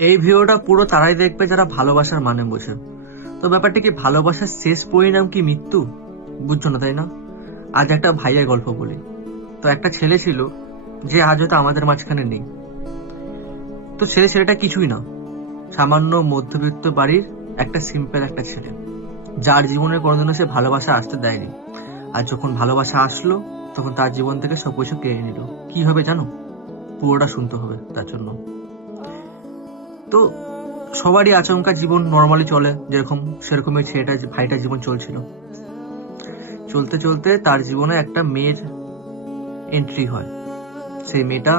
এই ভিডিওটা পুরো তারাই দেখবে যারা ভালোবাসার মানে বোঝে। তো ব্যাপারটা কি, ভালোবাসার শেষ পরিণাম কি মৃত্যু? বুঝছো না তাই না? আজ একটা ভাইয়ের গল্প বলি। তো একটা ছেলে ছিল যে আজ হয়তো আমাদের মাঝখানে নেই। তো ছেলেটা কিছুই না, সামান্য মধ্যবিত্ত বাড়ির একটা সিম্পল একটা ছেলে, যার জীবনে কোনোদিনও সে ভালোবাসা আসতে দেয়নি। আর যখন ভালোবাসা আসলো তখন তার জীবন থেকে সবকিছু কেড়ে নিল। কি হবে জানো? পুরোটা শুনতে হবে তার জন্য। তো সবারই আচমকা জীবন নর্মালি চলে যেরকম, সেরকমই ভাইটার জীবন চলছিল। চলতে চলতে তার জীবনে একটা মেয়ের এন্ট্রি হয়। সেই মেয়েটা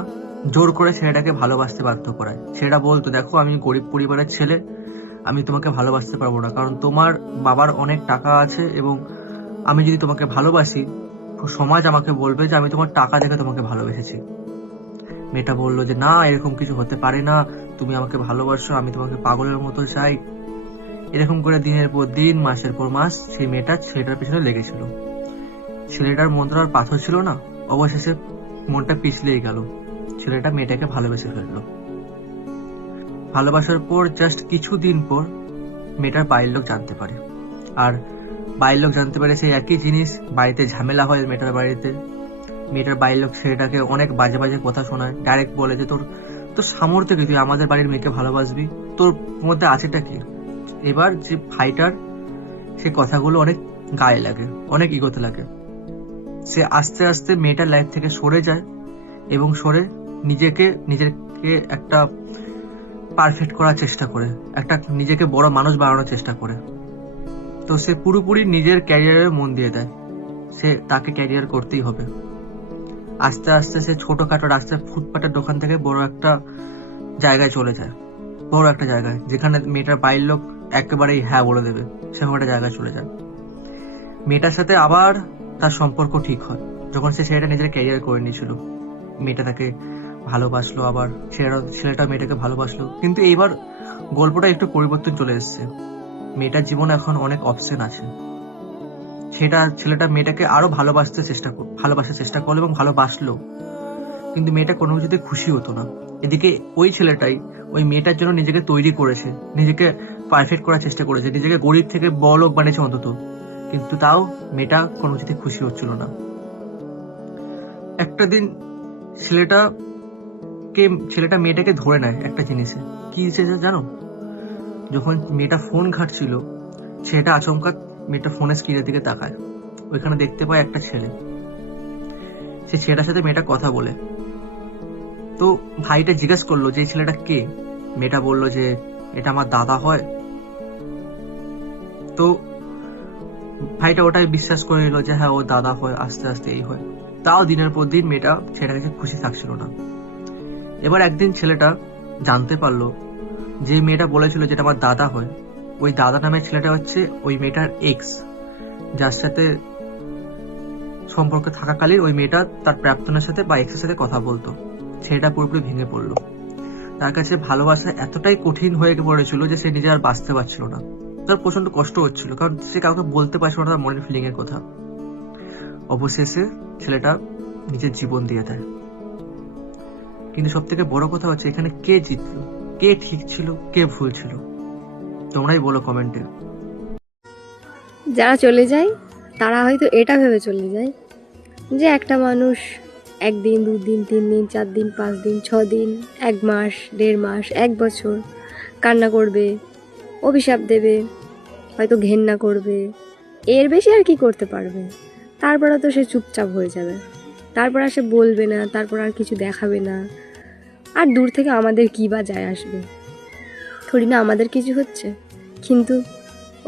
জোর করে ছেলেটাকে ভালোবাসতে বাধ্য করায়। ছেলেটা বলতো, দেখো আমি গরিব পরিবারের ছেলে, আমি তোমাকে ভালোবাসতে পারবো না, কারণ তোমার বাবার অনেক টাকা আছে এবং আমি যদি তোমাকে ভালোবাসি সমাজ আমাকে বলবে যে আমি তোমার টাকা দেখে তোমাকে ভালোবেসেছি। মেয়েটা বললো যে না, এরকম কিছু হতে পারে না, তুমি আমাকে ভালোবাসো, আমি তোমাকে পাগলের মতো চাই। এরকম করে দিনের পর দিন, মাসের পর মাস সেই মেয়েটা ছেলেটার পেছনে লেগেছিল। ছেলেটার মনটা আর পাথর ছিল না, অবশেষে মনটা পিছলেই গেল। ছেলেটা মেয়েটাকে ভালোবেসে ফেললো। ভালোবাসার পর জাস্ট কিছুদিন পর মেয়েটার বাড়ির লোক জানতে পারে। আর বাড়ির লোক জানতে পারে সেই একই জিনিস, বাড়িতে ঝামেলা হয় মেয়েটার বাড়িতে। মেয়েটার বাড়ির লোক ছেলেটাকে অনেক বাজে বাজে কথা শোনায়, ডাইরেক্ট বলে যে তোর তোর সামর্থ্য কি, তুই আমাদের বাড়ির মেয়েকে ভালোবাসবি, তোর মধ্যে আছেটা কি? এবার যে ভাইটার সে কথাগুলো অনেক গায়ে লাগে, অনেক ইগোতে লাগে। সে আস্তে আস্তে মেয়েটার লাইফ থেকে সরে যায় এবং সরে নিজেকে একটা পারফেক্ট করার চেষ্টা করে, একটা নিজেকে বড় মানুষ বানানোর চেষ্টা করে। তো সে পুরোপুরি নিজের ক্যারিয়ারে মন দিয়ে দেয়। তাকে ক্যারিয়ার করতেই হবে। আস্তে আস্তে সে ছোটখাটো রাস্তায় ফুটপাতের দোকান থেকে বড় একটা জায়গায় চলে যায়, বড় একটা জায়গায় যেখানে মেয়েটার বাড়ির লোক একেবারেই হ্যাঁ বলে দেবে, সেরকম একটা জায়গায় চলে যায়। মেয়েটার সাথে আবার তার সম্পর্ক ঠিক হয় যখন সে ছেলেটা নিজের ক্যারিয়ার করে নিয়েছিল। মেয়েটা তাকে ভালোবাসলো, আবার ছেলেটা মেয়েটাকে ভালোবাসলো। কিন্তু এইবার গল্পটা একটু পরিবর্তন চলে এসেছে। মেয়েটার জীবনে এখন অনেক অপশন আছে। ছেলেটা মেয়েটাকে আরো ভালোবাসার চেষ্টা করলো এবং ভালোবাসলো, কিন্তু মেয়েটা কোনো কিছুতে খুশি হতো না। এদিকে ওই ছেলেটাই ওই মেয়েটার জন্য নিজেকে তৈরি করেছে, নিজেকে পারফেক্ট করার চেষ্টা করেছে, নিজেকে গরিব থেকে বড় লোক বানিয়েছে অন্তত, কিন্তু তাও মেয়েটা কোনো কিছুতে খুশি হচ্ছিল না। একটা দিন ছেলেটা মেয়েটাকে ধরে নেয় একটা জিনিসে। কি জানো? যখন মেয়েটা ফোন ঘাটছিল, ছেলেটা আচমকা মেয়েটা ফোনের স্ক্রিনের দিকে তাকায়। ওইখানে দেখতে পায় একটা ছেলে। সে ছেলেটার সাথে মেয়েটা কথা বলে। তো ভাইটা জিজ্ঞেস করলো যে এই ছেলেটা কে। মেয়েটা বললো যে এটা আমার দাদা হয়। তো ভাইটা ওটাই বিশ্বাস করে নিল যে হ্যাঁ ও দাদা হয়, আস্তে আস্তে এই হয়। তাও দিনের পর দিন মেয়েটা ছেলেটার কাছে খুশি থাকছিল না। এবার একদিন ছেলেটা জানতে পারলো যে মেয়েটা বলেছিল যেটা আমার দাদা হয়, ওই দাদা নামের ছেলেটা হচ্ছে ওই মেয়েটার এক্স, যার সাথে সম্পর্কে থাকাকালীন ওই মেয়েটা তার প্রাক্তনের সাথে বা এক্সের সাথে কথা বলতো। ছেলেটা পুরোপুরি ভেঙে পড়লো। তার কাছে ভালোবাসা এতটাই কঠিন হয়ে পড়েছিল যে সে নিজে আর বাঁচতে পারছিল না। তার প্রচন্ড কষ্ট হচ্ছিল, কারণ সে কাউকে বলতে পারছিল না তার মনের ফিলিং এর কথা। অবশেষে ছেলেটা নিজের জীবন দিয়ে দেয়। কিন্তু সব থেকে বড় কথা হচ্ছে এখানে কে জিতলো, কে ঠিক ছিল, কে ভুল ছিল? তোমরাই বলো কমেন্টে। যারা চলে যায় তারা হয়তো এটা ভেবে চলে যায় যে একটা মানুষ 1 দিন 2 দিন 3 দিন 4 দিন 5 দিন 6 দিন 1 মাস 1.5 মাস 1 বছর কান্না করবে, অভিশাপ দেবে, হয়তো ঘেন্না করবে, এর বেশি আর কি করতে পারবে। তারপরে তো সে চুপচাপ হয়ে যাবে, তারপর আর সে বলবে না, তারপর আর কিছু দেখাবে না। আর দূর থেকে আমাদের কী বা যায় আসবে, থোড়ি না আমাদের কিছু হচ্ছে। কিন্তু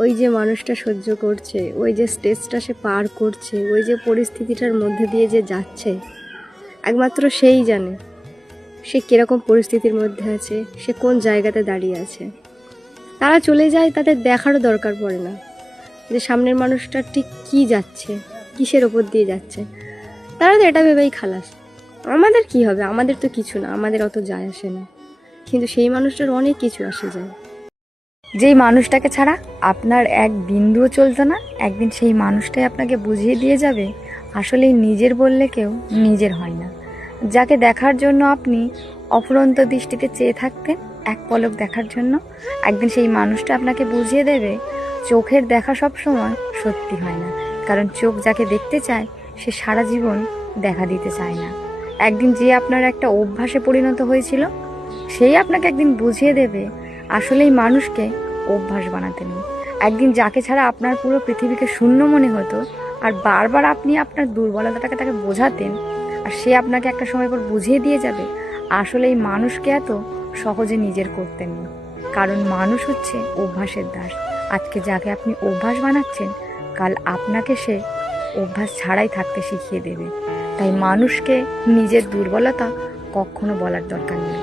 ওই যে মানুষটা সহ্য করছে, ওই যে স্টেজটা সে পার করছে, ওই যে পরিস্থিতিটার মধ্যে দিয়ে যে যাচ্ছে, একমাত্র সেই জানে সে কীরকম পরিস্থিতির মধ্যে আছে, সে কোন জায়গাতে দাঁড়িয়ে আছে। তারা চলে যায়, তাদের দেখারও দরকার পড়ে না যে সামনের মানুষটা ঠিক কী যাচ্ছে, কিসের ওপর দিয়ে যাচ্ছে। তারা তো এটা ভেবেই খালাস, আমাদের কি হবে, আমাদের তো কিছু না, আমাদের অত যায় আসে না। কিন্তু সেই মানুষটার অনেক কিছু আসে যায়। যেই মানুষটাকে ছাড়া আপনার এক বিন্দুও চলতো না, একদিন সেই মানুষটাই আপনাকে বুঝিয়ে দিয়ে যাবে আসলেই নিজের বললে কেউ নিজের হয় না। যাকে দেখার জন্য আপনি অফুরন্ত দৃষ্টিতে চেয়ে থাকতেন, এক পলক দেখার জন্য। একদিন সেই মানুষটা আপনাকে বুঝিয়ে দেবে চোখের দেখা সব সময় সত্যি হয় না, কারণ চোখ যাকে দেখতে চায় সে সারা জীবন দেখা দিতে চায় না। একদিন যে আপনার একটা অভ্যাসে পরিণত হয়েছিল সেই আপনাকে একদিন বুঝিয়ে দেবে আসলে এই মানুষকে অভ্যাস বানাতে নেই। একদিন যাকে ছাড়া আপনার পুরো পৃথিবীকে শূন্য মনে হতো আর বারবার আপনি আপনার দুর্বলতাটাকে তাকে বোঝাতেন, আর সে আপনাকে একটা সময় পর বুঝিয়ে দিয়ে যাবে আসলে এই মানুষকে এত সহজে নিজের করতে নেই, কারণ মানুষ হচ্ছে অভ্যাসের দাস। আজকে যাকে আপনি অভ্যাস বানাচ্ছেন কাল আপনাকে সে অভ্যাস ছাড়াই থাকতে শিখিয়ে দেবে। তাই মানুষকে নিজের দুর্বলতা কখনো বলার দরকার নেই।